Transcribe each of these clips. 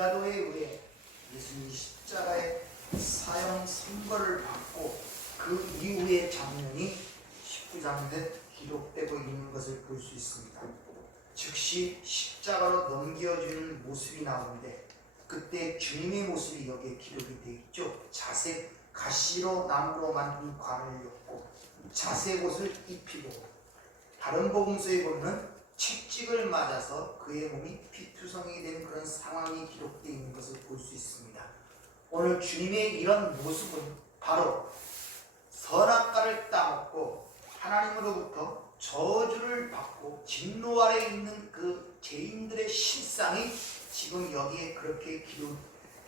빌라도에 의해 예수님이 십자가의 사형 선고를 받고 그 이후의 장면이 19장에 기록되고 있는 것을 볼 수 있습니다. 즉시 십자가로 넘겨주는 모습이 나오는데 그때 주님의 모습이 여기에 기록이 되어 있죠. 자색 가시로 나무로 만든 관을 입고 자색 옷을 입히고, 다른 복음서에 보면 채찍을 맞아서 그의 몸이 피투성이 된 그런 상황이 기록되어 있는 것을 볼 수 있습니다. 오늘 주님의 이런 모습은 바로 선악과를 따먹고 하나님으로부터 저주를 받고 진노 아래 있는 그 죄인들의 실상이 지금 여기에 그렇게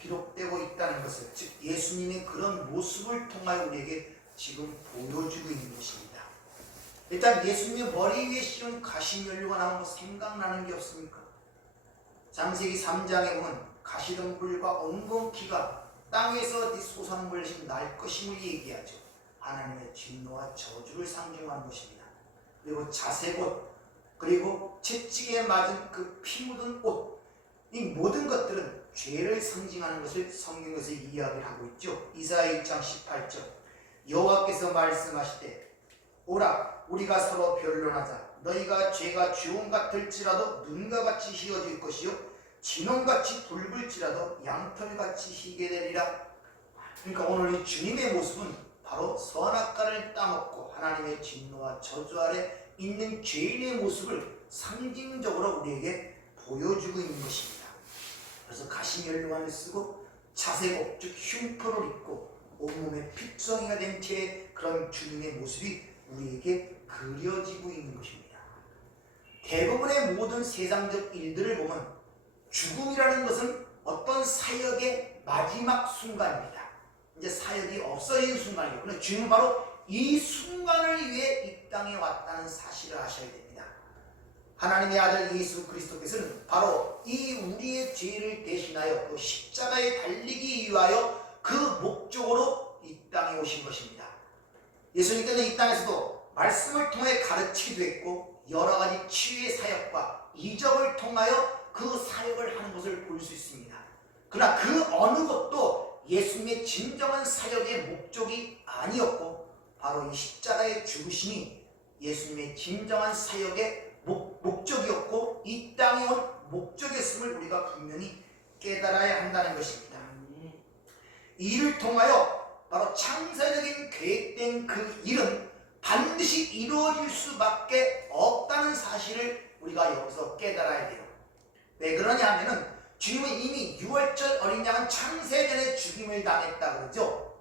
기록되고 있다는 것을, 즉 예수님의 그런 모습을 통하여 우리에게 지금 보여주고 있는 것입니다. 일단 예수님의 머리 위에 씌운 가시면류가 나오면 생각나는 게 없습니까? 창세기 3장에 보면 가시덤불과 엉겅퀴가 땅에서 솟아물리신 날 것임을 얘기하죠. 하나님의 진노와 저주를 상징하는 것입니다. 그리고 자색옷, 그리고 채찍에 맞은 그 피 묻은 옷, 이 모든 것들은 죄를 상징하는 것을 성경에서 이야기를 하고 있죠. 이사야 1장 18절, 여호와께서 말씀하시되 오라 우리가 서로 변론하자. 너희가 죄가 주홍 같을지라도 눈과 같이 희어질 것이요 진홍같이 붉을지라도 양털같이 희게 되리라. 그러니까 오늘 이 주님의 모습은 바로 선악과를 따먹고 하나님의 진노와 저주 아래 있는 죄인의 모습을 상징적으로 우리에게 보여주고 있는 것입니다. 그래서 가시면류관을 쓰고 자색옷, 즉 흉포를 입고 온몸에 피투성이가 된 채의 그런 주님의 모습이 우리에게 그려지고 있는 것입니다. 대부분의 모든 세상적 일들을 보면 죽음이라는 것은 어떤 사역의 마지막 순간입니다. 이제 사역이 없어진 순간이에요. 그런데 주님은 바로 이 순간을 위해 이 땅에 왔다는 사실을 아셔야 됩니다. 하나님의 아들 예수 그리스도께서는 바로 이 우리의 죄를 대신하여 그 십자가에 달리기 위하여 그 목적으로 이 땅에 오신 것입니다. 예수님께서는 이 땅에서도 말씀을 통해 가르치기도 했고 여러 가지 치유의 사역과 이적을 통하여 그 사역을 하는 것을 볼 수 있습니다. 그러나 그 어느 것도 예수님의 진정한 사역의 목적이 아니었고 바로 이 십자가의 죽으심이 예수님의 진정한 사역의 목적이었고 이 땅에 온 목적이었음을 우리가 분명히 깨달아야 한다는 것입니다. 이 일을 통하여 바로 창세적인 계획된 그 일은 반드시 이루어질 수밖에 없다는 사실을 우리가 여기서 깨달아야 돼요. 왜 그러냐 하면은 주님은 이미 유월절 어린 양은 창세전에 죽임을 당했다 그러죠.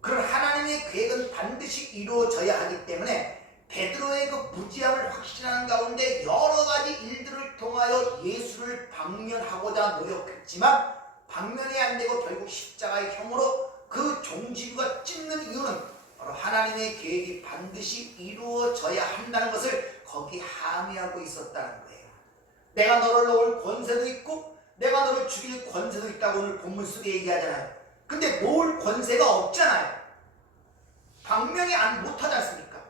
그런 하나님의 계획은 반드시 이루어져야 하기 때문에 베드로의 그 무지함을 확신하는 가운데 여러 가지 일들을 통하여 예수를 방면하고자 노력했지만 방면이 안 되고 결국 십자가의 형으로 그 종지부가 찢는 이유는 바로 하나님의 계획이 반드시 이루어져야 한다는 것을 거기 함의하고 있었다는 거예요. 내가 너를 놓을 권세도 있고 내가 너를 죽일 권세도 있다고 오늘 본문 속에 얘기하잖아요. 근데 놓을 권세가 없잖아요. 방명이 못하지 않습니까?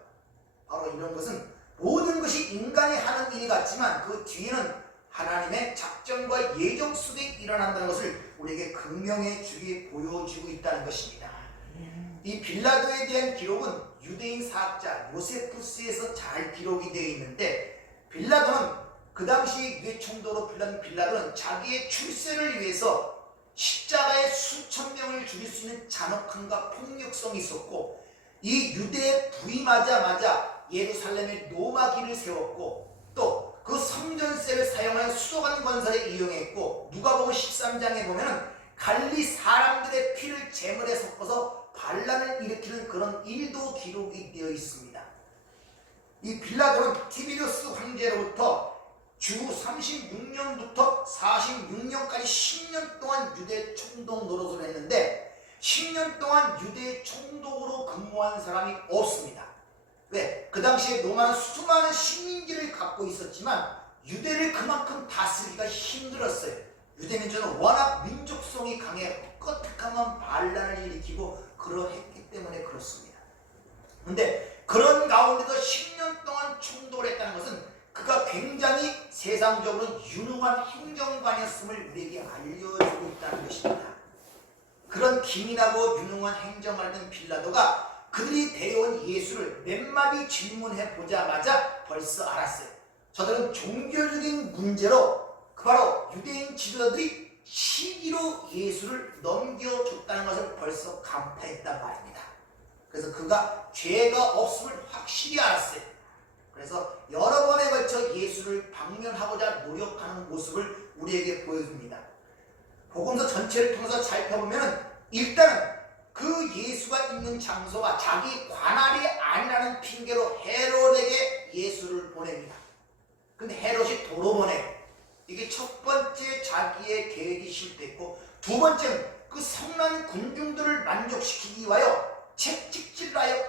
바로 이런 것은 모든 것이 인간이 하는 일이 같지만 그 뒤에는 하나님의 작정과 예정 속에 일어난다는 것을 우리에게 극명해 주게 보여주고 있다는 것입니다. 이 빌라도에 대한 기록은 유대인 사학자 요세푸스에서 잘 기록이 되어 있는데, 빌라도는 그 당시 유대 총독으로 불린 빌라도는 자기의 출세를 위해서 십자가에 수천 명을 죽일 수 있는 잔혹함과 폭력성이 있었고, 이 유대에 부임하자마자 예루살렘에 노마기를 세웠고 또 그 성전세를 사용하여 수도관 건설에 이용했고, 누가복음 13장에 보면은 갈리 사람들의 피를 제물에 섞어서 반란을 일으키는 그런 일도 기록이 되어 있습니다. 이 빌라도는 티비리우스 황제로부터 주 36년부터 46년까지 10년 동안 유대 총독 노릇을 했는데 10년 동안 유대 총독으로 근무한 사람이 없습니다. 왜? 그 당시에 로마는 수많은 식민지를 갖고 있었지만 유대를 그만큼 다스리기가 힘들었어요. 유대 민족은 워낙 민족성이 강해 껐득하면 반란을 일으키고 그러했기 때문에 그렇습니다. 근데 그런 가운데서 10년 동안 총독을 했다는 것은 그가 굉장히 세상적으로 유능한 행정관이었음을 우리에게 알려주고 있다는 것입니다. 그런 기민하고 유능한 행정을 하던 빌라도가 그들이 데려온 예수를 몇 마디 질문해 보자마자 벌써 알았어요. 저들은 종교적인 문제로 바로 유대인 지도자들이 시기로 예수를 넘겨줬다는 것을 벌써 간파했단 말입니다. 그래서 그가 죄가 없음을 확실히 알았어요. 그래서 여러 번에 걸쳐 예수를 방면하고자 노력하는 모습을 우리에게 보여줍니다. 복음서 전체를 통해서 살펴보면 일단은 그 예수가 있는 장소가 자기 관할이 아니라는 핑계로 헤롯에게 예수를 보냅니다. 근데 헤롯이 도로 보내요. 이게 첫 번째 자기의 계획이 실패했고, 두 번째는 그 성난 군중들을 만족시키기 위하여 채찍질을 하여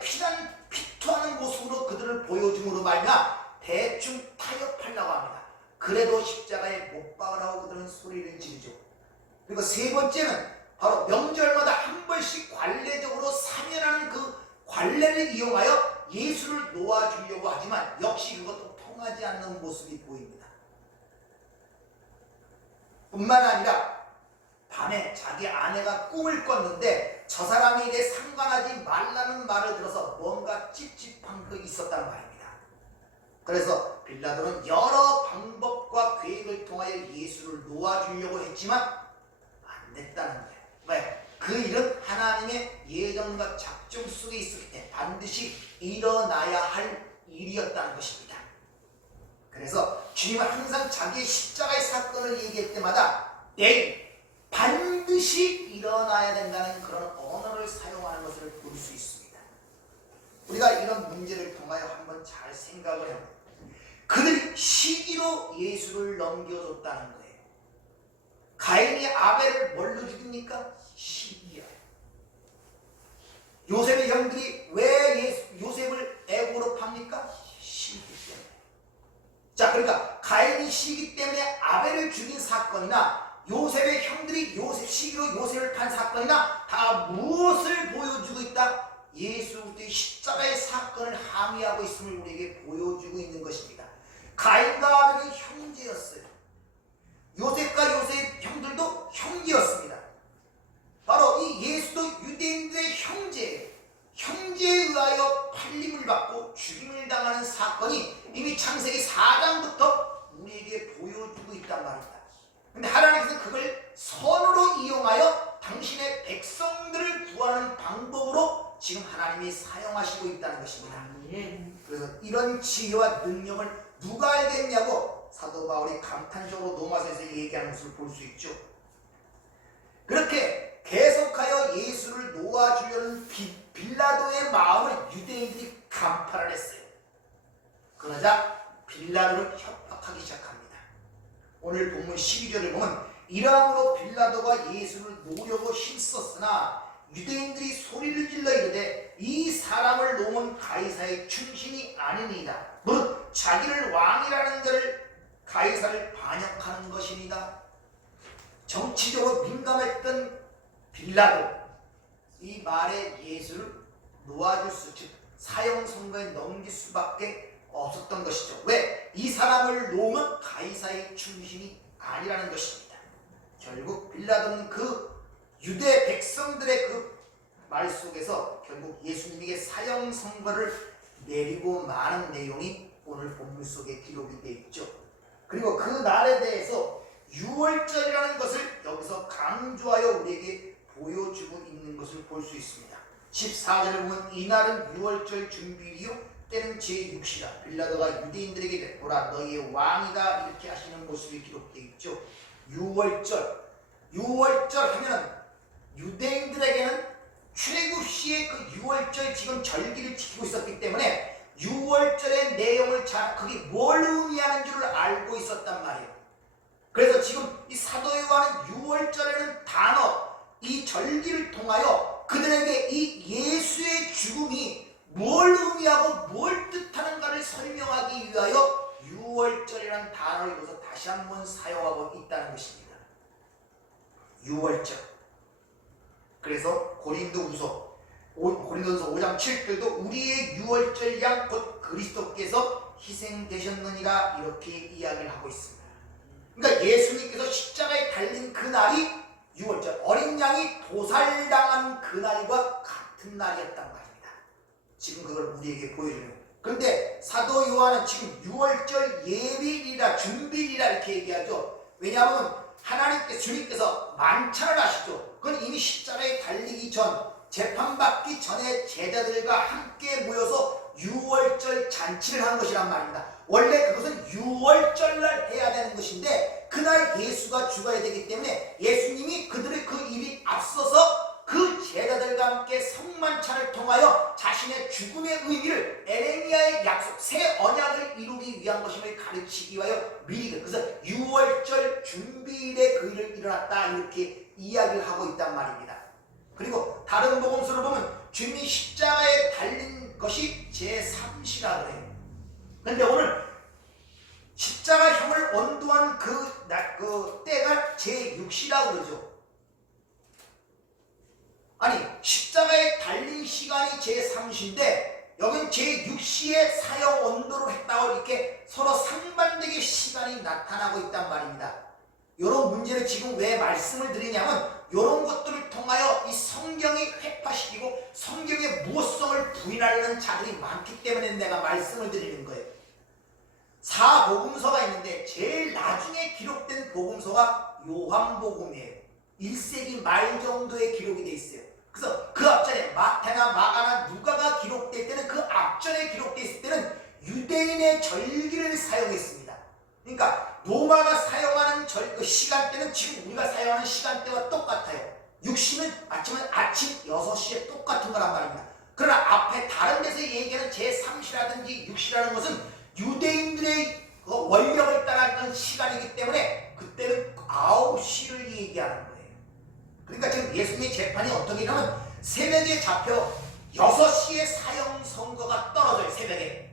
피투하는 모습으로 그들을 보여줌으로 말미암아 대충 타협하려고 합니다. 그래도 십자가에 못 박으라고 그들은 소리를 지르죠. 그리고 세 번째는 바로 명절마다 한 번씩 관례적으로 사면하는 그 관례를 이용하여 예수를 놓아주려고 하지만 역시 그것도 통하지 않는 모습이 보입니다. 뿐만 아니라 밤에 자기 아내가 꿈을 꿨는데 저 사람이 이래 상관하지 말라는 말을 들어서 뭔가 찝찝한 게 있었단 말입니다. 그래서 빌라도는 여러 방법과 계획을 통하여 예수를 놓아주려고 했지만 안 됐다는 거예요. 왜? 그 일은 하나님의 예정과 작정 속에 있었기 때문에 반드시 일어나야 할 일이었다는 것입니다. 그래서 주님은 항상 자기의 십자가의 사건을 얘기할 때마다 내일 반드시 일어나야 된다는 그런 언어를 사용하는 것을 볼 수 있습니다. 우리가 이런 문제를 통하여 한번 잘 생각을 해보면 그들이 시기로 예수를 넘겨줬다는 거예요. 가인이 아벨을 뭘로 죽입니까? 시기야. 요셉의 형들이 왜 요셉을 애고로 팝니까? 시기 때문에. 자, 그러니까 가인이 시기 때문에 아벨을 죽인 사건이나 요셉의 형들이 시기로 요셉을 판 사건이나 다 무엇을 보여주고 있다? 예수 그리스도의 십자가의 사건을 항의하고 있음을 우리에게 보여주고 있는 것입니다. 가인과 아벨은 형제였어요. 요셉과 요셉 형들도 형제였습니다. 바로 이 예수도 유대인들의 형제예요. 형제에 의하여 팔림을 받고 죽임을 당하는 사건이 이미 창세기 4장부터 우리에게 보여주고 있단 말입니다. 근데 하나님께서 그걸 선으로 이용하여 당신의 백성들을 구하는 방법으로 지금 하나님이 사용하시고 있다는 것입니다. 그래서 이런 지혜와 능력을 누가 알겠냐고 사도 바울이 감탄적으로 로마서에서 얘기하는 것을 볼 수 있죠. 그렇게 계속하여 예수를 놓아주려는 빌라도의 마음을 유대인들이 간파를 했어요. 그러자 빌라도를 협박하기 시작합니다. 오늘 본문 12절을 보면 이러함으로 빌라도가 예수를 놓으려고 힘썼으나 유대인들이 소리를 질러 이르되 이 사람을 놓은 가이사의 충신이 아니니이다. 무릇 자기를 왕이라는 자를 가이사를 반역하는 것이니이다. 정치적으로 민감했던 빌라도 이 말에 예수를 놓아줄 수, 즉 사형 선고에 넘길 수밖에 없었던 것이죠. 왜? 이 사람을 놓으면 가이사의 충신이 아니라는 것입니다. 결국 빌라도는 그 유대 백성들의 그 말 속에서 결국 예수님에게 사형 선고를 내리고 마는 내용이 오늘 본문 속에 기록이 되어 있죠. 그리고 그 날에 대해서 유월절이라는 것을 여기서 강조하여 우리에게 보여주고 있는 것을 볼 수 있습니다. 14절을 보면 이날은 유월절 준비일이요 때는 제6시라. 빌라도가 유대인들에게 보라 너희의 왕이다 이렇게 하시는 모습이 기록되어 있죠. 유월절 하면 유대인들에게는 출애굽시의 그 유월절 지금 절기를 지키고 있었기 때문에 유월절의 내용을 잘 그게 뭘 의미하는 줄을 알고 있었단 말이에요. 그래서 지금 이 사도 요한은 유월절에는 단어 이 절기를 통하여 그들에게 이 예수의 죽음이 뭘 의미하고 뭘 뜻하는가를 설명하기 위하여 유월절이라는 단어를 여기서 다시 한번 사용하고 있다는 것입니다. 유월절. 그래서 고린도전서 5장 7절도 우리의 유월절 양 곧 그리스도께서 희생되셨느니라 이렇게 이야기를 하고 있습니다. 그러니까 예수님께서 십자가에 달린 그날이 6월절 어린 양이 도살당한 그날과 같은 날이었단 말입니다. 지금 그걸 우리에게 보여주는 거예요. 그런데 사도 요한은 지금 6월절 예비일이라 준비일이라 이렇게 얘기하죠. 왜냐하면 하나님께 주님께서 만찬을 하시죠. 그건 이미 십자가에 달리기 전 재판받기 전에 제자들과 함께 모여서 6월절 잔치를 한 것이란 말입니다. 원래 그것은 6월절날 해야 되는 것인데 그날 예수가 죽어야 되기 때문에 예수님이 그들의 그 일이 앞서서 그 제자들과 함께 성만찬을 통하여 자신의 죽음의 의미를 에레미야의 약속 새 언약을 이루기 위한 것임을 가르치기 위하여 미리 그래서 6월절 준비일에 그 일을 일어났다 이렇게 이야기를 하고 있단 말입니다. 그리고 다른 복음서를 보면 주님이 십자가에 달린 것이 제3시라 그래요. 그런데 오늘 십자가형을 언도한 그 때가 제6시라 그러죠. 아니 십자가에 달린 시간이 제3시인데 여긴 제6시에 사형 언도를 했다고 이렇게 서로 상반되게 시간이 나타나고 있단 말입니다. 이런 문제를 지금 왜 말씀을 드리냐면 이런 것들을 통하여 이 성경이 회파시키고 성경의 무엇성을 부인하려는 자들이 많기 때문에 내가 말씀을 드리는 거예요. 4복음서가 있는데 제일 나중에 기록된 복음서가 요한복음이에요. 1세기 말 정도에 기록이 돼 있어요. 그래서 그 앞전에 마태나 마가나 누가가 기록될 때는 그 앞전에 기록되어 있을 때는 유대인의 절기를 사용했습니다. 그러니까 로마가 사용하는 그 시간대는 지금 우리가 사용하는 시간대와 똑같아요. 6시는 아침 6시에 똑같은 거란 말입니다. 그러나 앞에 다른 데서 얘기하는 제3시라든지 6시라는 것은 유대인들의 원력을 따랐던 시간이기 때문에 그때는 9시를 얘기하는 거예요. 그러니까 지금 예수님의 재판이 어떻게 되냐면 새벽에 잡혀 6시에 사형 선고가 떨어져요. 새벽에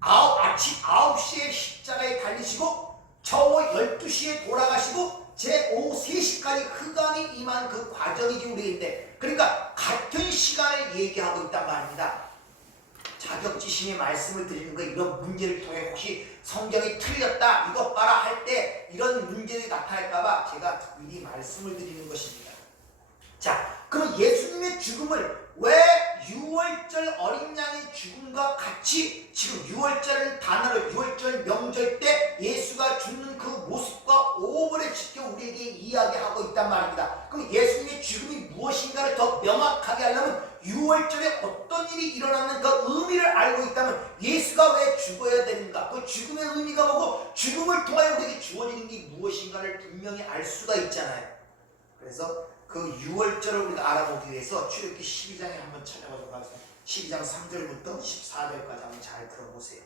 아침 9시에 십자가에 달리시고 저오후 12시에 돌아가시고 오후 3시까지 흑암이 임한 그 과정이 지금 우리인데 그러니까 같은 시간을 얘기하고 있단 말입니다. 자격지심의 말씀을 드리는 거 이런 문제를 통해 혹시 성경이 틀렸다 이것 봐라 할 때 이런 문제들이 나타날까봐 제가 미리 말씀을 드리는 것입니다. 자, 그럼 예수님의 죽음을 왜 6월절 어린 양의 죽음과 같이 지금 6월절 단어를 6월절 명절 때 예수가 죽는 그 모습과 오버를 지켜 우리에게 이야기하고 있단 말입니다. 그럼 예수님의 죽음이 무엇인가를 더 명확하게 하려면 6월절에 어떤 일이 일어나는 그 의미를 알고 있다면 예수가 왜 죽어야 되는가 그 죽음의 의미가 뭐고 죽음을 통하여 우리에게 주어지는 게 무엇인가를 분명히 알 수가 있잖아요. 그래서 그 6월절을 우리가 알아보기 위해서 출애굽기 12장에 한번 찾아보도록 하겠습니다. 12장 3절부터 14절까지 한번 잘 들어보세요.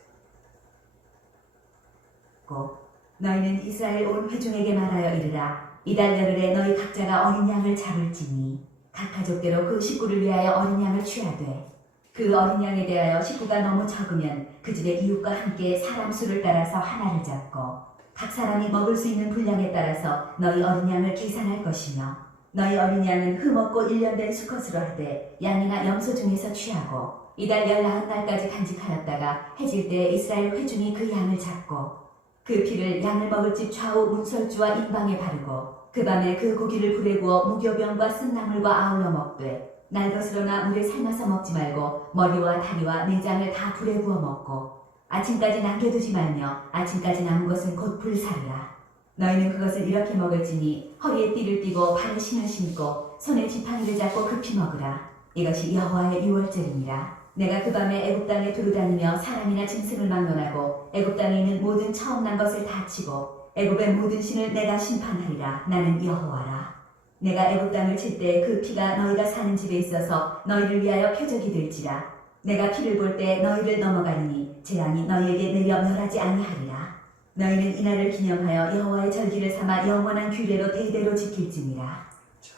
너희는 이스라엘 온 회중에게 말하여 이르라. 이달 열흘에 너희 각자가 어린 양을 잡을지니 각 가족대로 그 식구를 위하여 어린 양을 취하되 그 어린 양에 대하여 식구가 너무 적으면 그 집의 이웃과 함께 사람 수를 따라서 하나를 잡고 각 사람이 먹을 수 있는 분량에 따라서 너희 어린 양을 계산할 것이며 너희 어린 양은 흠없고 1년 된 수컷으로 하되 양이나 염소 중에서 취하고 이달 14날까지 간직하였다가 해질 때 이스라엘 회중이 그 양을 잡고 그 피를 양을 먹을 집 좌우 문설주와 인방에 바르고 그 밤에 그 고기를 불에 구워 무교병과 쓴나물과 아울러 먹되 날것으로나 물에 삶아서 먹지 말고 머리와 다리와 내장을 다 불에 구워 먹고 아침까지 남겨두지 말며 아침까지 남은 것은 곧 불사르라. 너희는 그것을 이렇게 먹을지니 허리에 띠를 띠고 발에 신을 신고 손에 지팡이를 잡고 급히 먹으라. 이것이 여호와의 6월절이니라. 내가 그 밤에 애굽 땅에 두루다니며 사람이나 짐승을 막론하고 애굽 땅에 있는 모든 처음 난 것을 다 치고 애굽의 모든 신을 내가 심판하리라. 나는 여호와라. 내가 애굽 땅을 칠 때 그 피가 너희가 사는 집에 있어서 너희를 위하여 표적이 될지라. 내가 피를 볼 때 너희를 넘어가리니 재앙이 너희에게 내려 멸하지 아니하리라. 너희는 이날을 기념하여 여호와의 절기를 삼아 영원한 규례로 대대로 지킬지니라. 자,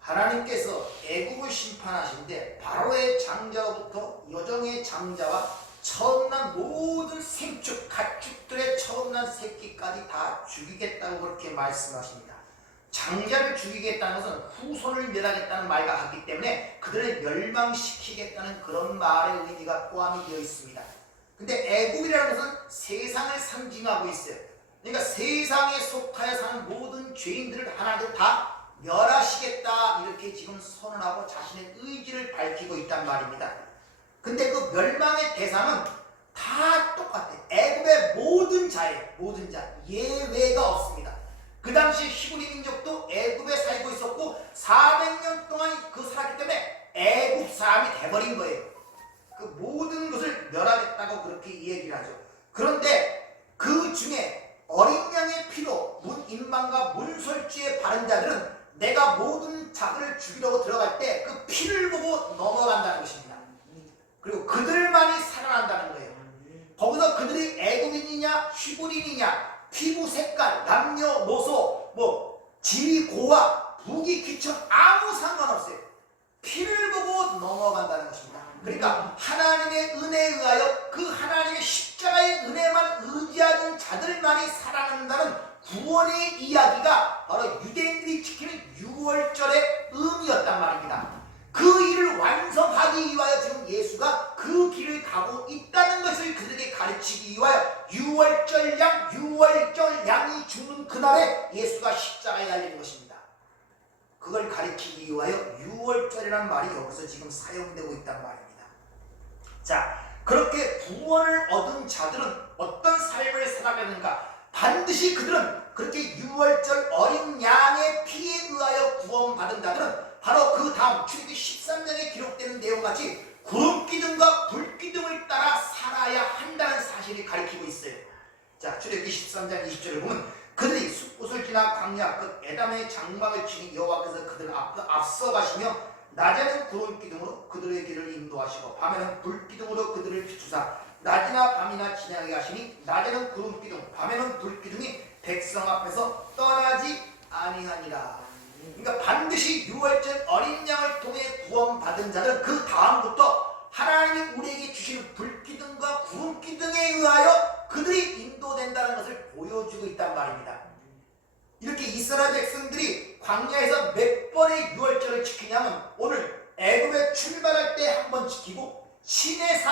하나님께서 애국을 심판하신데 바로의 장자부터 여정의 장자와 처음 난 모든 생축, 가축들의 처음 난 새끼까지 다 죽이겠다고 그렇게 말씀하십니다. 장자를 죽이겠다는 것은 후손을 멸하겠다는 말과 같기 때문에 그들을 멸망시키겠다는 그런 말의 의미가 포함이 되어 있습니다. 근데 애굽이라는 것은 세상을 상징하고 있어요. 그러니까 세상에 속하여 사는 모든 죄인들을 하나님 다 멸하시겠다 이렇게 지금 선언하고 자신의 의지를 밝히고 있단 말입니다. 근데 그 멸망의 대상은 다 똑같아요. 애굽의 모든 자예요. 모든 자. 예외가 없습니다. 그 당시 히브리 민족도 애굽에 살고 있었고 400년 동안 그 살았기 때문에 애굽 사람이 돼버린 거예요. 그 모든 것을 멸하겠다고 그렇게 얘기를 하죠. 그런데 그 중에 어린 양의 피로 문인방과 문설주에 바른 자들은 내가 모든 자들을 죽이려고 들어갈 때 그 피를 보고 넘어간다는 것입니다. 그리고 그들만이 살아난다는 거예요. 거기서 그들이 애굽인이냐 히브리인이냐 피부 색깔, 남녀노소, 지고와 부귀 귀천 아무 상관없어요. 피를 보고 넘어간다는 것입니다. 그러니까 하나님의 은혜에 의하여 그 하나님의 십자가의 은혜만 의지하는 자들만이 살아난다는 구원의 이야기가 바로 유대인들이 지키는 유월절의 의미였단 말입니다. 그 일을 완성하기 위하여 지금 예수가 그 길을 가고 있다는 것을 그들에게 가르치기 위하여 유월절 양이 죽는 그날에 예수가 십자가에 달리는 것입니다. 그걸 가리키기 위하여 유월절이라는 말이 여기서 지금 사용되고 있단 말입니다. 자, 그렇게 구원을 얻은 자들은 어떤 삶을 살아가는가? 반드시 그들은 그렇게 유월절 어린 양의 피에 의하여 구원받은 자들은 바로 그 다음 출애굽기 13장에 기록되는 내용같이 구름기둥과 불기둥을 따라 살아야 한다는 사실을 가리키고 있어요. 자, 출애굽기 13장 20절을 보면 그들이 숲곳을 지나 광야 끝 에담의 장막을 치니 여호와께서 그들 앞서 가시며 낮에는 구름기둥으로 그들의 길을 인도하시고 밤에는 불기둥으로 그들을 비추사 낮이나 밤이나 지나게 하시니 낮에는 구름기둥 밤에는 불기둥이 백성 앞에서 떠나지 아니하니라. 그러니까 반드시 유월절 어린 양을 통해 구원받은 자는 그 다음부터 하나님이 우리에게 주시는 불기둥과 구름기둥에 의하여 그들이 인도된다는 것을 보여주고 있단 말입니다. 이렇게 이스라엘 백성들이 광야에서 몇 번의 유월절을 지키냐면 오늘 애굽에 출발할 때 한 번 지키고 시내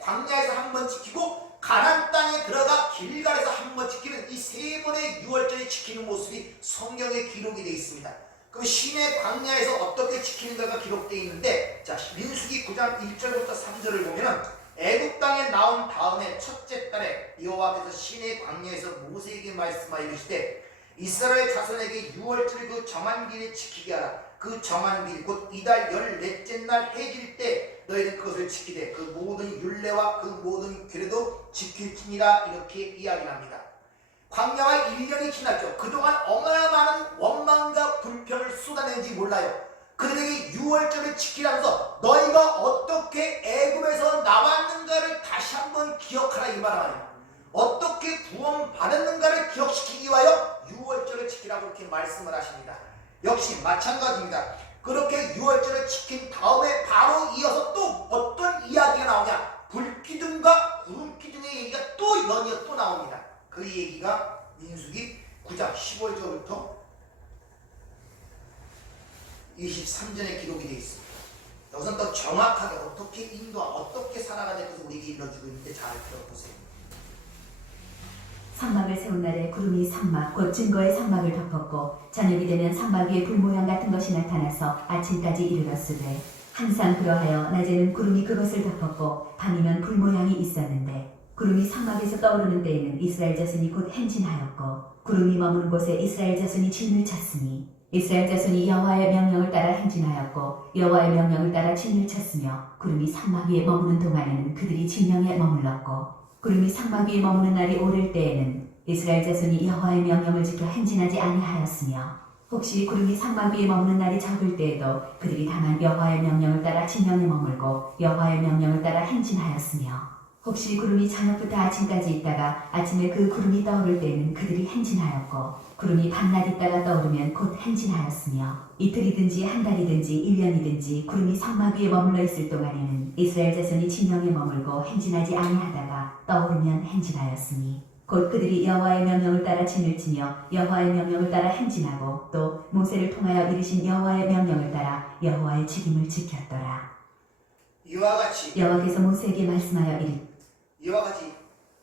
광야에서 한 번 지키고 가나안 땅에 들어가 길갈에서 한 번 지키는 이 세 번의 유월절을 지키는 모습이 성경에 기록이 되어 있습니다. 그럼 시내 광야에서 어떻게 지키는가가 기록되어 있는데, 자, 민수기 9장 1절부터 3절을 보면은 애굽 땅에 나온 다음에 첫째 달에 여호와께서 시내 광야에서 모세에게 말씀하여 이르시되 이스라엘 자손에게 유월절 그 정한 길을 지키게 하라. 그 정한 길 곧 이달 14째 날 해질 때 너희는 그것을 지키되 그 모든 율례와 그 모든 규례도 지킬지니라. 이렇게 이야기합니다. 광야와 1년이 지났죠. 그동안 얼마나 많은 원망과 불평을 쏟아낸지 몰라요. 그들에게 유월절을 지키라면서 너희가 어떻게 애굽에서 나왔는가를 다시 한번 기억하라 이 말 아니에요. 어떻게 구원받았는가를 기억시키기 위하여 유월절을 지키라고 이렇게 말씀을 하십니다. 역시 마찬가지입니다. 그렇게 유월절을 지킨 다음에 바로 이어서 또 어떤 이야기가 나오냐? 불기둥과 구름기둥의 얘기가 또 연이어 또 나옵니다. 그 얘기가 민수기 9장 15절부터 23절에 기록이 되어 있습니다. 여기서는 더 정확하게 어떻게 인도와 어떻게 살아가야 될 것을 우리에게 일러주고 있는데 잘 들어보세요. 상막을 세운 날에 구름이 상막 곧 증거의 상막을 덮었고 저녁이 되면 상막 위에 불 모양 같은 것이 나타나서 아침까지 이르렀으되 항상 그러하여 낮에는 구름이 그것을 덮었고 밤이면 불 모양이 있었는데 구름이 상막에서 떠오르는 때에는 이스라엘 자손이 곧 행진하였고 구름이 머무는 곳에 이스라엘 자손이 진을 쳤으니 이스라엘 자손이 여호와의 명령을 따라 행진하였고 여호와의 명령을 따라 진을 쳤으며 구름이 상막 위에 머무는 동안에는 그들이 진영에 머물렀고 구름이 상막 위에 머무는 날이 오를 때에는 이스라엘 자손이 여호와의 명령을 지켜 행진하지 아니하였으며 혹시 구름이 상막 위에 머무는 날이 적을 때에도 그들이 다만 여호와의 명령을 따라 진영에 머물고 여호와의 명령을 따라 행진하였으며 혹시 구름이 저녁부터 아침까지 있다가 아침에 그 구름이 떠오를 때에는 그들이 행진하였고 구름이 밤낮 있다가 떠오르면 곧 행진하였으며 이틀이든지 한 달이든지 1년이든지 구름이 상막 위에 머물러 있을 동안에는 이스라엘 자손이 진영에 머물고 행진하지 아니하다가 떠오르면 행진하였으니 곧 그들이 여호와의 명령을 따라 진을 치며 여호와의 명령을 따라 행진하고 또 모세를 통하여 이르신 여호와의 명령을 따라 여호와의 책임을 지켰더라. 이와 같이 여호와께서 모세에게 말씀하여 이르 이와 같이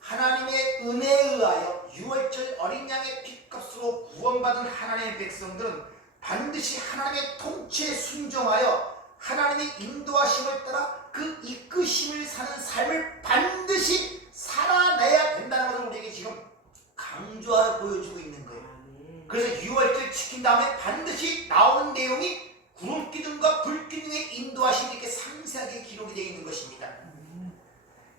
하나님의 은혜에 의하여 유월절 어린 양의 피값으로 구원받은 하나님의 백성들은 반드시 하나님의 통치에 순종하여 하나님의 인도하심을 따라 그 이끄심을 사는 삶을 반드시 살아내야 된다는 것을 우리에게 지금 강조하여 보여주고 있는 거예요. 그래서 유월절 지킨 다음에 반드시 나오는 내용이 구름기둥과 불기둥의 인도하심이 이렇게 상세하게 기록이 되어 있는 것입니다.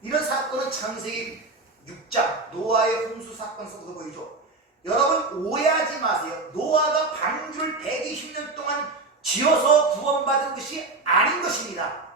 이런 사건은 창세기 6장 노아의 홍수 사건 속에서 보이죠. 여러분 오해하지 마세요. 노아가 방주를 120년 동안 지어서 구원받은 것이 아닌 것입니다.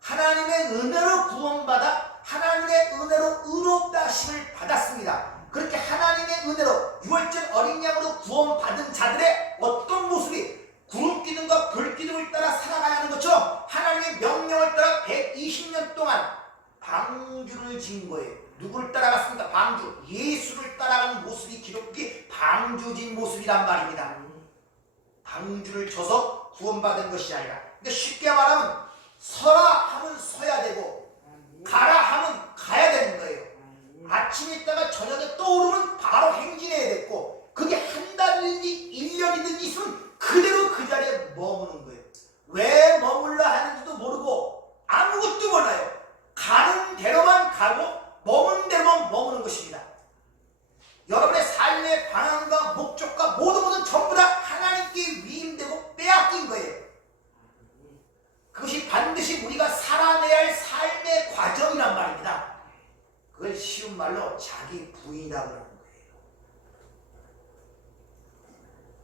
하나님의 은혜로 구원받아 하나님의 은혜로 의롭다 하심을 받았습니다. 그렇게 하나님의 은혜로 유월절 어린 양으로 구원받은 자들의 어떤 모습이 구름기둥과 불기둥을 따라 살아가야 하는 것처럼 하나님의 명령을 따라 120년 동안 방주를 지은 거예요. 누구를 따라갔습니까? 방주. 예수를 따라가는 모습이 기록이 방주 진 모습이란 말입니다. 방주를 쳐서 구원받은 것이 아니라, 근데 쉽게 말하면 서라 하면 서야 되고 가라 하면 가야 되는 거예요. 아침에 있다가 저녁에 떠오르면 바로 행진해야 됐고, 그게 한 달이든지 1년이든지 있으면 그대로 그 자리에 머무는 거예요. 왜 머물러 하는지도 모르고 아무것도 몰라요. 가는 대로만 가고 머무는 대로만 머무는 것입니다. 여러분의 삶의 방향과 목적과 모든 전부 다 하나님께 위임되고 빼앗긴 거예요. 그것이 반드시 우리가 살아내야 할 삶의 과정이란 말입니다. 그걸 쉬운 말로 자기 부인이라고 하는 거예요.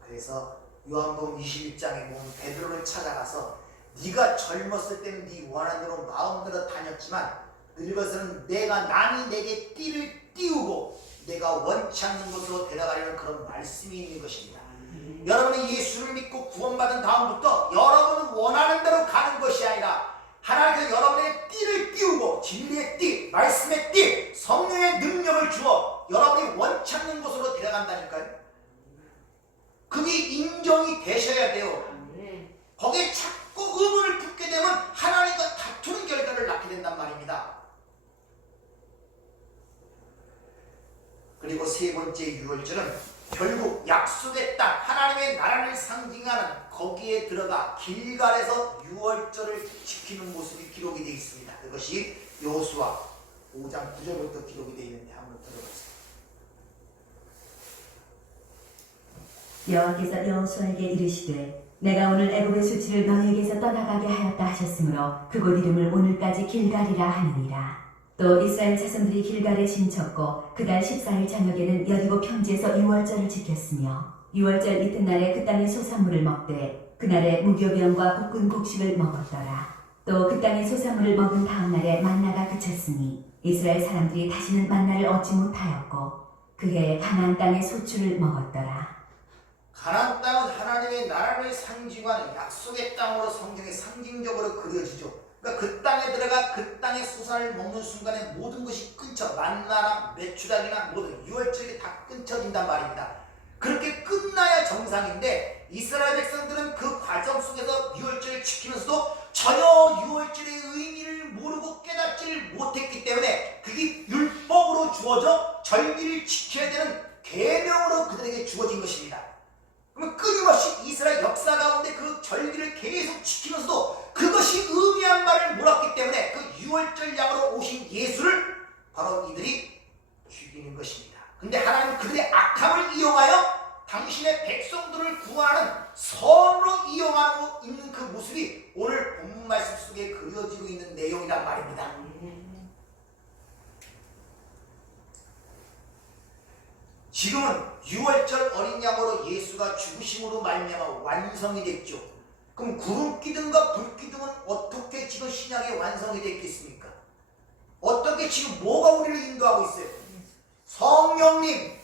그래서 요한복음 21장에 보면 베드로를 찾아가서 네가 젊었을 때는 네 원하는 대로 마음대로 다녔지만 늙어서는 남이 내게 띠를 띄우고 내가 원치 않는 곳으로 데려가려는 그런 말씀이 있는 것입니다. 여러분이 예수를 믿고 구원받은 다음부터 여러분은 원하는 대로 가는 것이 아니라 하나님께서 여러분의 띠를 띄우고 진리의 띠, 말씀의 띠, 성령의 능력을 주어 여러분이 원치 않는 곳으로 데려간다니까요. 그게 인정이 되셔야 돼요. 거기에 자꾸 의문을 품게 되면 하나님과 다투는 결과를 낳게 된단 말입니다. 그리고 세 번째 유월절은 결국 약속의 땅 하나님의 나라를 상징하는 거기에 들어가 길갈에서 유월절을 지키는 모습이 기록이 되어 있습니다. 그것이 여호수아 5장 9절부터 기록이 되어 있는데 한번 들어보세요. 여호와께서 여호수아에게 이르시되 내가 오늘 애굽의 수치를 너희에게서 떠나가게 하였다 하셨으므로 그곳 이름을 오늘까지 길갈이라 하느니라. 또 이스라엘 자손들이 길갈에 진쳤고 그달 14일 저녁에는 여리고 평지에서 유월절을 지켰으며 유월절 이튿날에 그 땅의 소산물을 먹되 그날에 무교병과 볶은 곡식을 먹었더라. 또 그 땅의 소산물을 먹은 다음 날에 만나가 그쳤으니 이스라엘 사람들이 다시는 만나를 얻지 못하였고 그해 가나안 땅의 소출을 먹었더라. 가나안 땅은 하나님의 나라를 상징하는 약속의 땅으로 성경에 상징적으로 그려지죠. 그러니까 그 땅에 들어가 그 땅의 소산을 먹는 순간에 모든 것이 끊쳐, 만나나 메추라기나 모든 유월절이 다 끊쳐진단 말입니다. 그렇게 끝나야 정상인데 이스라엘 백성들은 그 과정 속에서 유월절을 지키면서도 전혀 유월절의 의미를 모르고 깨닫지를 못했기 때문에 그게 율법으로 주어져 절기를 지켜야 되는 계명으로 그들에게 주어진 것입니다. 그러면 끊임없이 이스라엘 역사 가운데 그 절기를 계속 지키면서도 그것이 의미한 바를 몰랐기 때문에 그 유월절 양으로 오신 예수를 바로 이들이 죽이는 것입니다. 근데 하나님은 그들의 악함을 이용하여 당신의 백성들을 구하는 선으로 이용하고 있는 그 모습이 오늘 본문 말씀 속에 그려지고 있는 내용이란 말입니다. 지금은 유월절 어린 양으로 예수가 죽으심으로 말미암아 완성이 됐죠. 그럼 구름기둥과 불기둥은 어떻게 지금 신약에 완성이 됐겠습니까? 어떻게 지금 뭐가 우리를 인도하고 있어요? 성령님.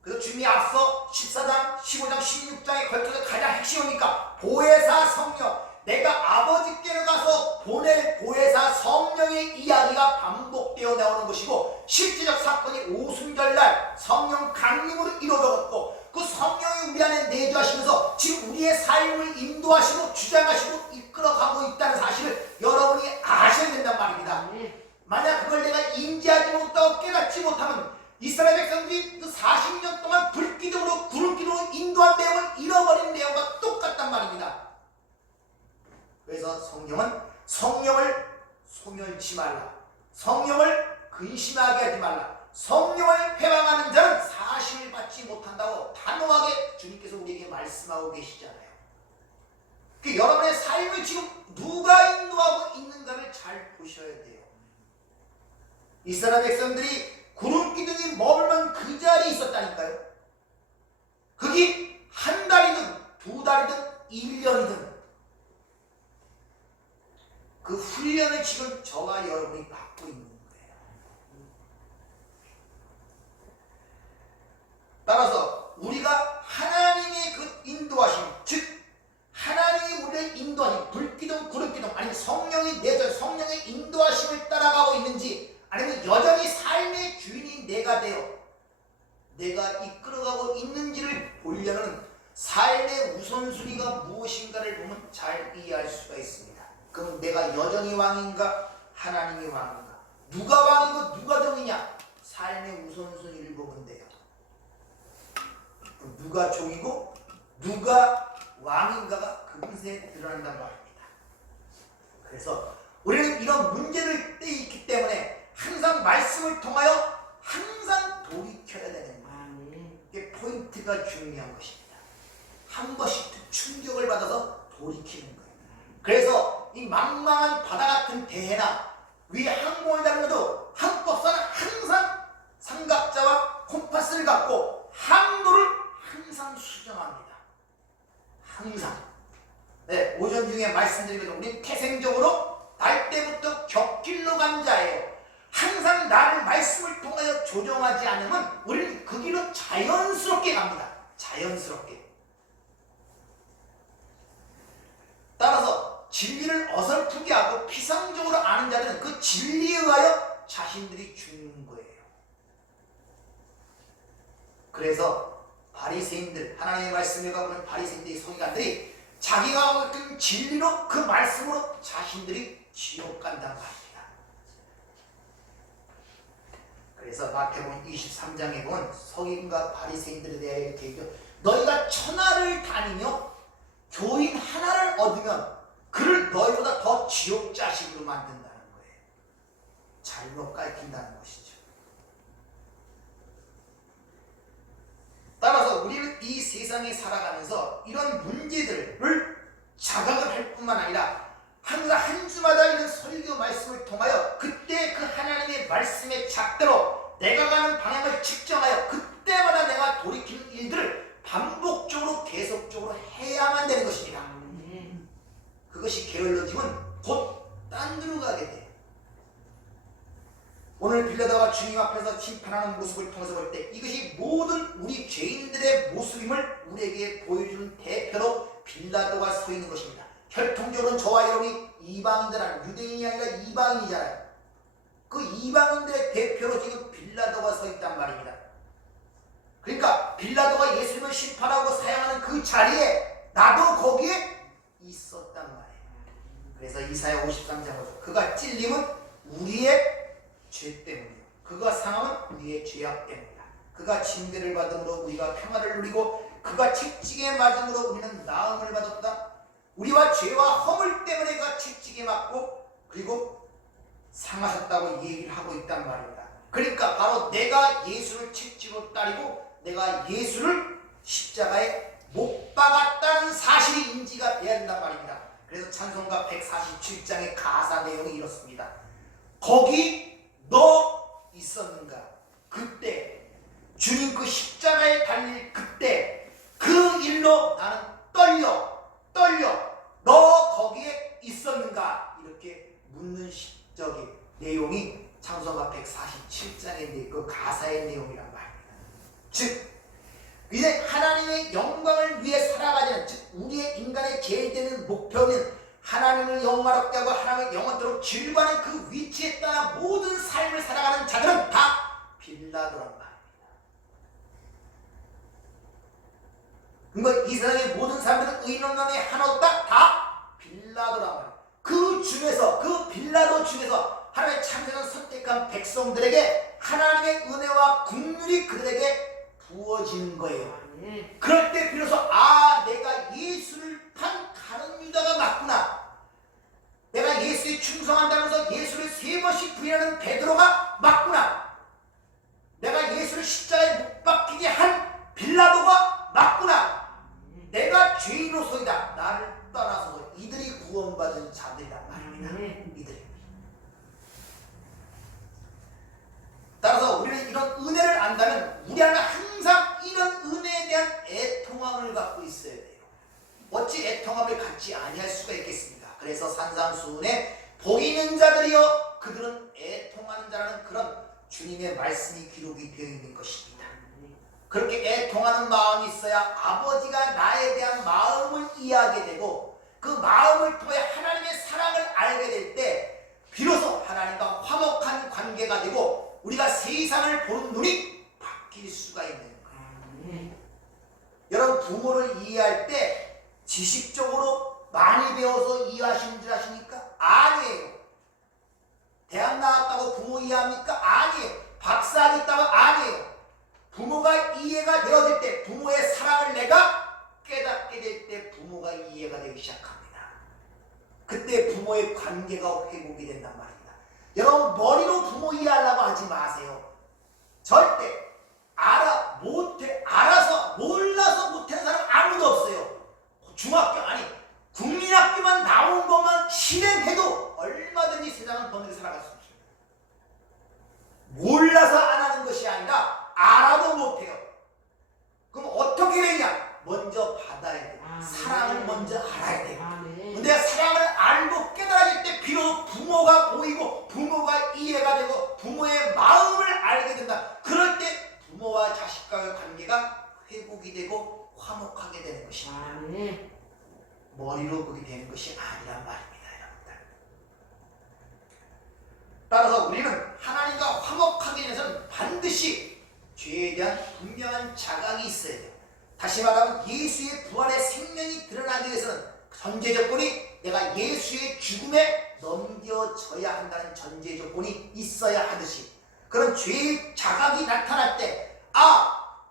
그래서 주님이 앞서 14장, 15장, 16장에 걸쳐서 가장 핵심이니까 보혜사 성령, 내가 아버지께로 가서 보낼 보혜사 성령의 이야기가 반복되어 나오는 것이고 실제적 사건이 오순절날 성령 강림으로 이루어졌고 그 성령이 우리 안에 내주하시면서 지금 우리의 삶을 인도하시고 주장하시고 이끌어가고 있다는 사실을 여러분이 아셔야 된단 말입니다. 잃지 말라. 성령을 근심하게 하지 말라. 성령을 회방하는 자는 사심을 받지 못한다고 단호하게 주님께서 우리에게 말씀하고 계시잖아요. 여러분의 삶을 지금 누가 인도하고 있는가를 잘 보셔야 돼요. 이스라엘 백성들이 구름 기둥이 머물면 그 자리에 있었다니까요. 그게 한 달이든 두 달이든 1년이든 그 훈련을 지금 저와 여러분이 받고 있는 거예요. 따라서 우리가 하나님의 그 인도하심, 즉 하나님이 우리를 인도하신 불기둥, 구름기둥, 아니면 성령이 내전, 성령의 인도하심을 따라가고 있는지, 아니면 여전히 삶의 주인이 내가 되어 내가 이끌어가고 있는지를 보려는 삶의 우선순위가 무엇인가를 보면 잘 이해할 수가 있습니다. 그럼 내가 여전히 왕인가, 하나님이 왕인가, 누가 왕이고 누가 종이냐, 삶의 우선순위를 보면 돼요. 누가 종이고 누가 왕인가가 금세 드러난단 말입니다. 그래서 우리는 이런 문제를 떼있기 때문에 항상 말씀을 통하여 항상 돌이켜야 되는 거예요. 이게 포인트가 중요한 것입니다. 한 번씩 충격을 받아서 돌이키는 거예요. 그래서 이 망망한 바다 같은 대해나 위에 항공을 다루면도 항법사는 항상 삼각자와 콤파스를 갖고 항로를 항상 수정합니다. 항상. 네, 오전 중에 말씀드리거든요. 우리 태생적으로 날 때부터 격길로 간 자예요. 항상 나를 말씀을 통하여 조정하지 않으면 우리는 그 길로 자연스럽게 갑니다. 자연스럽게. 따라서 진리를 어설프게 하고 피상적으로 아는 자들은 그 진리에 의하여 자신들이 죽는 거예요. 그래서 바리새인들, 하나님의 말씀을 가보는 바리새인들의 서기관들이 자기가 하고 있던 진리로 그 말씀으로 자신들이 지옥 간단 말입니다. 그래서 마태복음 23장에 보면 서기관과 바리새인들에 대해 이렇게 얘기해요. 너희가 천하를 다니며 교인 하나를 얻으면 그를 너희보다 더 지옥 자식으로 만든다는 거예요. 잘못 가르친다는 것이죠. 따라서 우리는 이 세상에 살아가면서 이런 문제들을 자각을 할 뿐만 아니라 항상 한 주마다 이런 설교 말씀을 통하여 그때 그 하나님의 말씀의 잣대로 내가 가는 방향을 측정하여 그때마다 내가 돌이키는 일들을 반복적으로 계속적으로 해야만 되는 것입니다. 그것이 게을러지면 곧 딴 데로 가게 돼요. 오늘 빌라도가 주님 앞에서 심판하는 모습을 통해서 볼 때 이것이 모든 우리 죄인들의 모습임을 우리에게 보여주는 대표로 빌라도가 서 있는 것입니다. 혈통적으로는 저와 여러분이 이방인들 아니라 유대인이 아니라 이방인이잖아요. 그 이방인들의 대표로 지금 빌라도가 서 있단 말입니다. 그러니까 빌라도가 예수님을 심판하고 사형하는 그 자리에 나도 거기에 있었단 말이에요. 그래서 이사야 53장에서 그가 찔림은 우리의 죄 때문이요, 그가 상함은 우리의 죄악 때문이다. 그가 징계를 받음으로 우리가 평화를 누리고 그가 채찍에 맞음으로 우리는 나음을 받았다. 우리와 죄와 허물 때문에 그가 채찍에 맞고 그리고 상하셨다고 얘기를 하고 있단 말입니다. 그러니까 바로 내가 예수를 채찍으로 따르고 내가 예수를 십자가에 못 박았다는 사실이 인지가 돼야 된단 말입니다. 그래서 찬송가 147장의 가사 내용이 이렇습니다. 거기 너 있었는가? 그때 주님 그 십자가에 달릴 그때 그 일로 나는 떨려 너 거기에 있었는가? 이렇게 묻는 시적인 내용이 찬송가 147장의 그 가사의 내용이란 말입니다. 즉 이제 하나님의 영광을 위해 살아가자는, 즉 우리의 인간의 제일 되는 목표는 하나님을 영화롭게 하고 하나님을 영원토록 즐거워하는 그 위치에 따라 모든 삶을 살아가는 자들은 다 빌라도란 말입니다. 그러니까 이 세상의 모든 사람들은 의인론론의 하나없다, 다 빌라도란 말입니다. 그 중에서, 그 빌라도 중에서 하나님의 참선을 선택한 백성들에게 하나님의 은혜와 긍휼이 그들에게 부어지는 거예요. 그럴 때 비로소 내가 예수를 판 가룟 유다가 맞구나, 내가 예수의 충성 충성한다면서 예수를 3번씩 부인하는 베드로가 맞구나. 내가 예수를 십자가에 못 박히게 한 빌라도가 맞구나. 내가 죄인으로소이다. 나를 떠나서도 이들이 구원받은 자들이란 말입니다. 이들이. 따라서 우리는 이런 은혜를 안다면 우리 안에 항상 이런 은혜에 대한 애통함을 갖고 있어야 돼요. 어찌 애통함을 갖지 아니할 수가 있겠습니까? 그래서 산상수훈에 복이 있는 자들이여 그들은 애통하는 자라는 그런 주님의 말씀이 기록이 되어 있는 것입니다. 그렇게 애통하는 마음이 있어야 아버지가 나에 대한 마음을 이해하게 되고 그 마음을 통해 하나님의 사랑을 알게 될 때 비로소 하나님과 화목한 관계가 되고 우리가 세상을 보는 눈이 바뀔 수가 있는 거예요. 여러분 부모를 이해할 때 지식적으로 많이 배워서 이해하시는 줄 아십니까? 아니에요. 대학 나왔다고 부모 이해합니까? 아니에요. 박사학위 있다고? 아니에요. 부모가 이해가 되어질 때 부모의 사랑을 내가 깨닫게 될 때 부모가 이해가 되기 시작합니다. 그때 부모의 관계가 회복이 된단 말입니다. 여러분 머리로 부모 이해하려고 하지 마세요. 절대 알아서 몰라서 못하는 사람 아무도 없어요. 중학교 아니 국민학교만 나온 것만 실행해도 얼마든지 세상은 번듯이 살아갈 수 있습니다. 몰라서 안 하는 것이 아니라 알아도 못해요. 그럼 어떻게 되냐? 먼저 받아야 돼요. 사랑을 먼저 알아야 돼요. 근데 사랑을 알고 깨달아질 때 비로소 부모가 보이고 부모가 이해가 되고 부모의 마음을 알게 된다. 그럴 때 부모와 자식과의 관계가 회복이 되고 화목하게 되는 것입니다. 머리로 그게 되는 것이 아니란 말입니다. 여러분들. 따라서 우리는 하나님과 화목하게 되는 반드시 죄에 대한 분명한 자각이 있어야 돼요. 다시 말하면 예수의 부활의 생명이 드러나기 위해서는 전제 조건이 내가 예수의 죽음에 넘겨져야 한다는 전제 조건이 있어야 하듯이 그런 죄의 자각이 나타날 때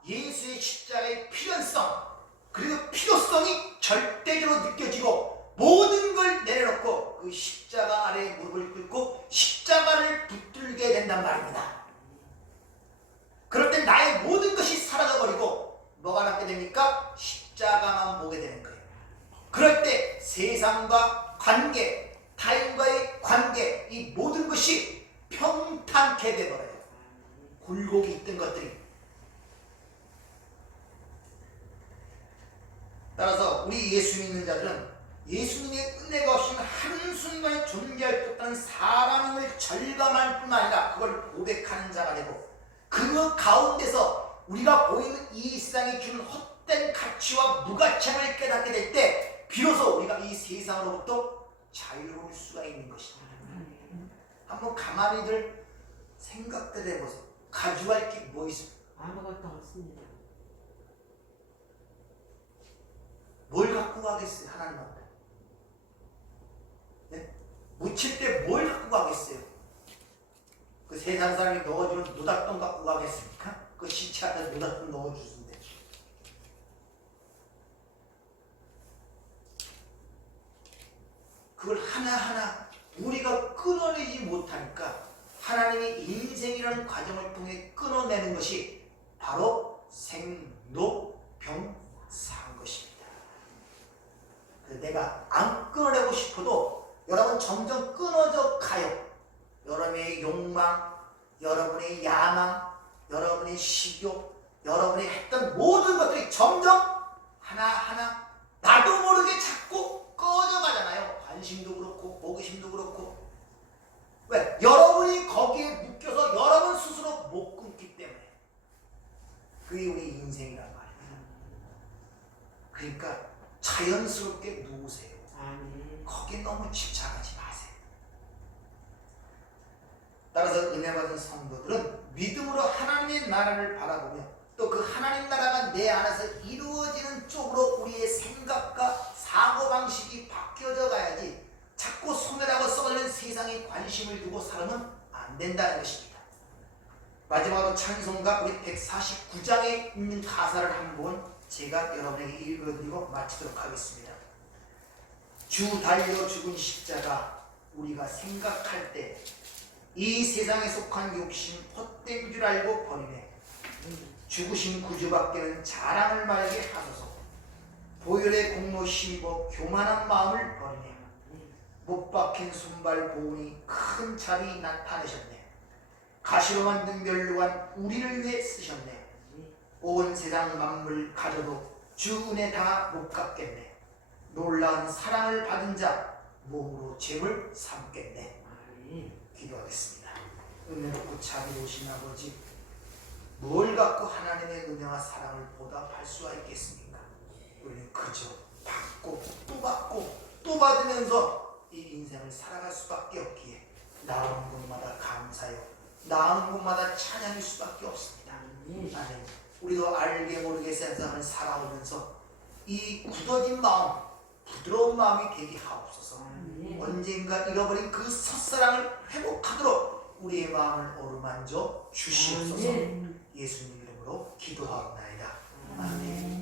예수의 십자가의 필연성 그리고 필요성이 절대적으로 느껴지고 모든 걸 내려놓고 그 십자가 아래에 무릎을 꿇고 십자가를 붙들게 된단 말입니다. 그럴 때 나의 모든 것이 사라져버리고 뭐가 남게 됩니까? 십자가만 보게 되는 거예요. 그럴 때 세상과 관계, 타인과의 관계 이 모든 것이 평탄케 되어버려요. 굴곡이 있던 것들이. 따라서 우리 예수 믿는 자들은 예수님의 은혜가 없이는 한순간에 존재할 수 없다는 사람임을 절감할 뿐만 아니라 그걸 고백하는 자가 되고 그 가운데서 우리가 보이는 이 세상이 주는 헛된 가치와 무가치함을 깨닫게 될 때 비로소 우리가 이 세상으로부터 자유로울 수가 있는 것입니다. 한번 가만히들 생각들 해보세요. 가져갈 게 뭐 있습니까? 아무것도 없습니다. 뭘 갖고 가겠어요? 하나님 앞에. 네? 묻힐 때 뭘 갖고 가겠어요? 그 세상 사람이 넣어주는 노닥돈 갖고 가겠습니까? 그 시체 안에 노닥돈 넣어주신대. 그걸 하나하나 우리가 끊어내지 못하니까 하나님이 인생이라는 과정을 통해 끊어내는 것이 바로 생로병사인 것입니다. 내가 안 끊어내고 싶어도 여러분 점점 끊어져 가요. 여러분의 욕망, 여러분의 야망, 여러분의 식욕, 여러분이 했던 모든 것들이 점점 하나하나 나도 모르게 자꾸 꺼져가잖아요. 관심도 그렇고 호기심도 그렇고. 왜? 여러분이 거기에 묶여서 여러분 스스로 못 끊기 때문에. 그게 우리 인생이란 말이에요. 그러니까 자연스럽게 누우세요. 거기에 너무 집착하지 마세요. 따라서 은혜 받은 성도들은 믿음으로 하나님의 나라를 바라보며 또 그 하나님 나라가 내 안에서 이루어지는 쪽으로 우리의 생각과 사고방식이 바뀌어져 가야지 자꾸 소멸하고 썩어지는 세상에 관심을 두고 살아는 안 된다는 것입니다. 마지막으로 찬송가 우리 149장에 있는 가사를 한번 제가 여러분에게 읽어드리고 마치도록 하겠습니다. 주 달려 죽은 십자가 우리가 생각할 때 이 세상에 속한 욕심 헛된 줄 알고 버리네. 죽으신 구주밖에는 자랑을 말게 하소서. 보혈의 공로 힘입어 교만한 마음을 버리네. 못 박힌 손발 보은이 큰 자비 나타내셨네. 가시로 만든 멸류관 우리를 위해 쓰셨네. 온 세상 만물 가져도 주 은혜 다 못 갚겠네. 놀라운 사랑을 받은 자 몸으로 죄를 삼겠네. 기도하겠습니다. 은혜롭고 자비로우신 아버지, 뭘 갖고 하나님의 은혜와 사랑을 보답할 수가 있겠습니까? 우리는 그저 받고 또 받으면서 이 인생을 살아갈 수밖에 없기에 나오는 곳마다 감사요, 나오는 곳마다 찬양일 수밖에 없습니다. 하나님, 우리도 알게 모르게 세상을 살아오면서 이 굳어진 마음, 부드러운 마음이 되게 하옵소서. 언젠가 잃어버린 그 첫사랑을 회복하도록 우리의 마음을 어루만져 주시옵소서. 예수님 이름으로 기도하옵나이다. 아멘.